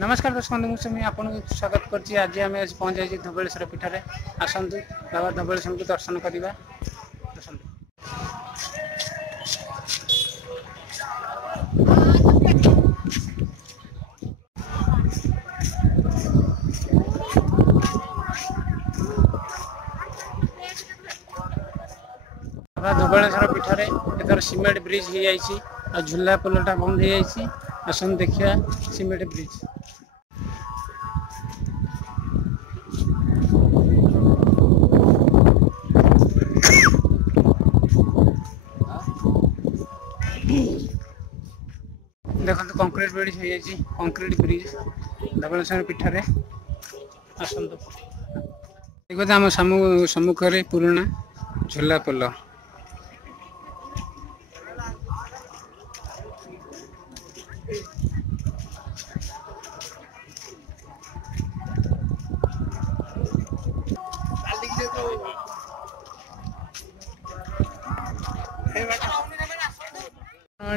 नमस्कार दर्शक बंधु मुझे आपको स्वागत करछि। आज आम पहुँच जाइए धवलेश्वर पीठ में। आसतु बाबा धवलेश्वर को दर्शन करवा। बाबा धवलेश्वर पीठ में एथर सीमेंट ब्रिज हो जाइए और झूला पोलटा बंद हो जाइए। आसतु देखिए सीमेंट ब्रिज। देखो कंक्रीट ब्रिज हो जाइए। कंक्रीट ब्रिज धवलेश्वर पीठ में। आसतु देखो आम सम्मुख में पुराना झूला पोल।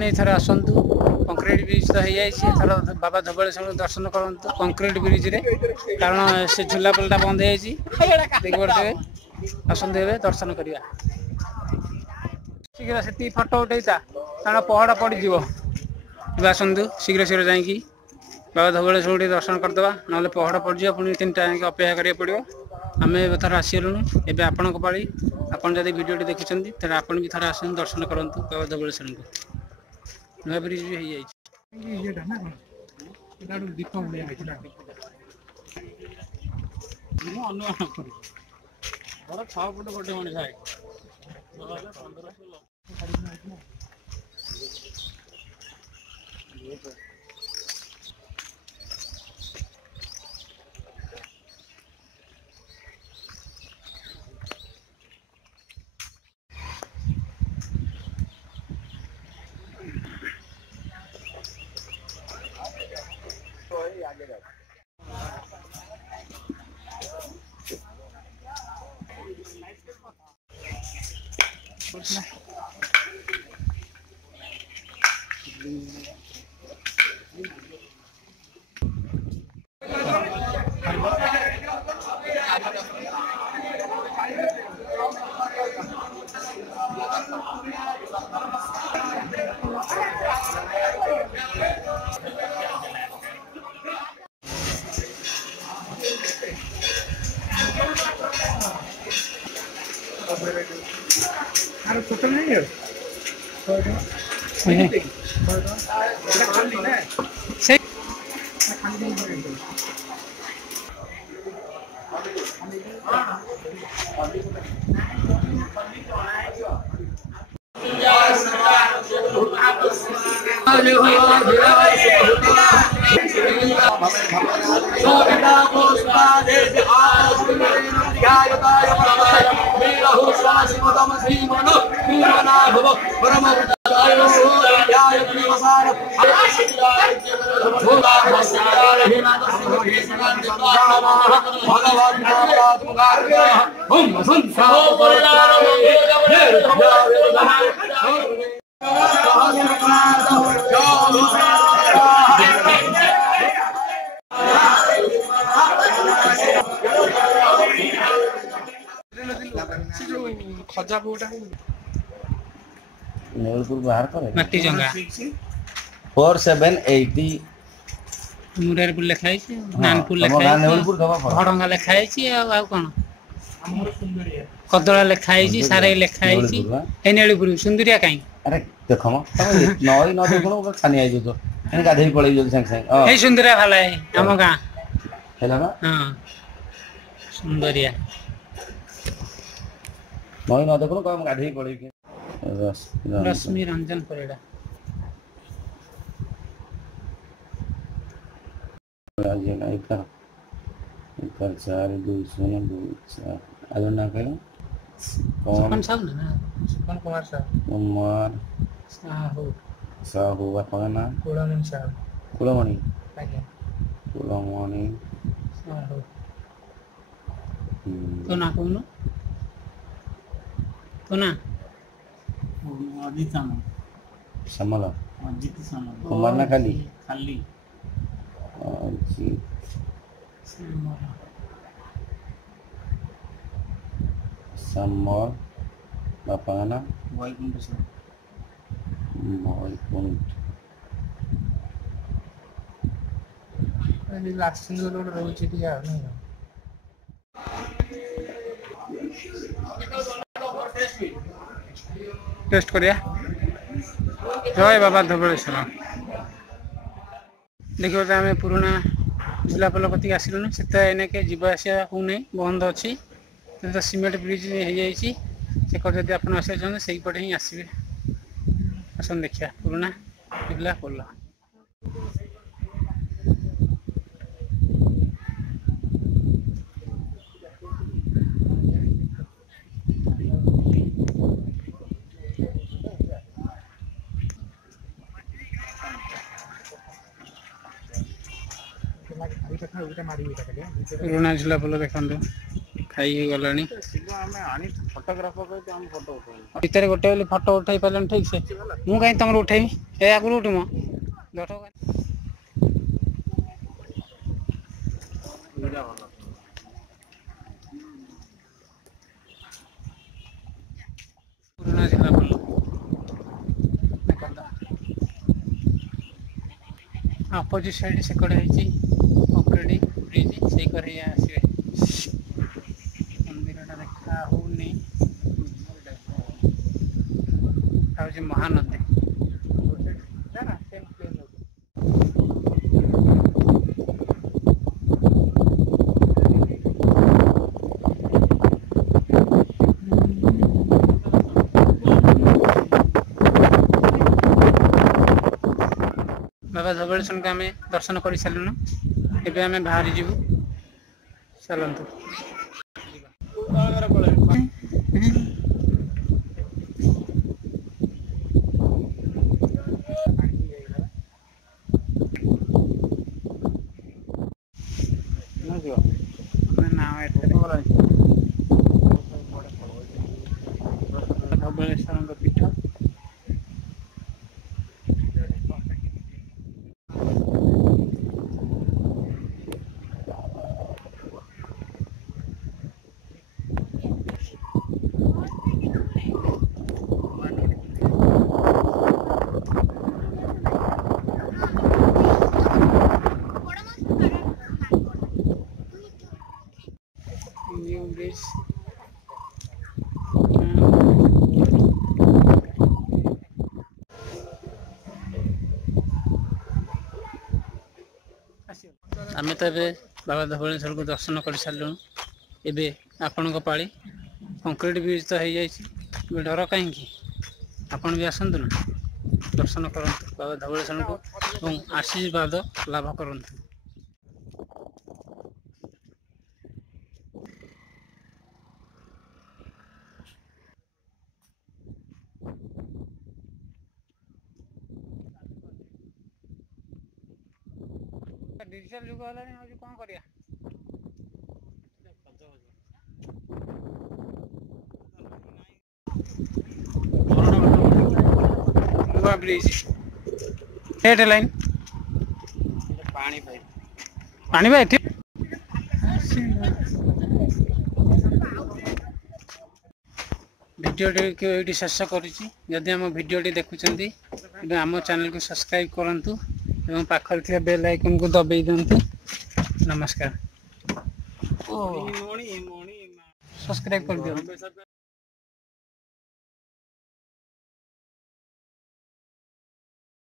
एथर आसतु कंक्रीट ब्रिज तो हो जाए। बाबा धवलेश्वर दर्शन करूँ कंक्रीट ब्रिज रे, कारण से झूला पोलटा बंद हो देखिए। आसतु ए दर्शन करवा। शीघ्र से फटो उठेता कारण पहड़ पड़ज। आसतु शीघ्र शीघ्र जाकि बाबा धवलेश्वर दर्शन करदे ना पहड़ पड़ज। पुणी 3 टा अपेक्षा करा पड़ो। आम थर आसगलुँ एवं आपण पाली। आपड़ जब भिडियो देखुं तेरे आप भी थर आस दर्शन करूँ बाबा धवलेश्वर को। नया ब्रिज भी हो जाए। नहीं है खजा बोटा नेवलपुर बाहर करे मट्टी जंगा 4780 मुरारपुर लिखा है। नानपुर लिखा है। नेवलपुर भड़ंगा लिखा है। आ कौन कदला लिखा है। सारे लिखा है। नेवलपुर सुंदरिया कहीं। अरे देखो म नई न देखो छानी आई जो एने गाधई पळै जो संग संग ए सुंदरिया भाला है हम गां हेला ना। हां सुंदरिया नई न देखो हम गाधई पळै के रश्मि रंजन परिड़ा आज नहीं का इधर 4202 आज ना करो कौन साहब ना कौन कुमार साहब कुमार साहू साहू apa ना कुलमणि साहब कुलमणि आज्ञा कुलमणि साहू तो ना कौन तो ना अजीत समला अजीत समला कुमार ना खाली खाली समर बापा ना वैकुंठ लास्ट रोड रोचे टिया नहीं टेस्ट करिया जय बाबा धवलेश्वर देखिए तो आम पुराना जिलापाल कति आसलुन से एने जीवा आसा हो बंद अच्छी तो सीमेंट ब्रिज हो जब आप आसपटे से ही आसवे आसन देखिए पुराना जिलापाल पुराना जिलापाल देखो खाई गला भितर गोटे फटो उठाई पारे ठीक से मुझे कहीं तुम उठेबी ए आगुरी उठम पुराना जिलापाल अपोजिट साइड से कड़े कंक्रीट ब्रिज से आसवे मंदिर देखा होनी महानदी बाबा धवलेश्वर को आम दर्शन कर सारूँ एवं आम बाहरी जीवु चलतु धवलेश्वर पीठ न्यू ब्रिज आम तो बाबा धवलेश्वर को दर्शन कर सारूँ एवं आपण पाली कंक्रीट ब्रिज तो हो जाए डर कहीं आपण भी आसतु ना दर्शन करूँ बाबा धवलेश्वर को और आशीर्वाद लाभ करूँ डिजिटल जुग है कौन कर ब्रिज लाइन पानी भाई ठीक भिडियोटी को ये शेष करुँगी आम भिडियोटी देखुं आम चैनल को सब्सक्राइब करूँ एवं पाखर थी बेल आइकन को दबाई दिंतु नमस्कार सब्सक्राइब कर दियो।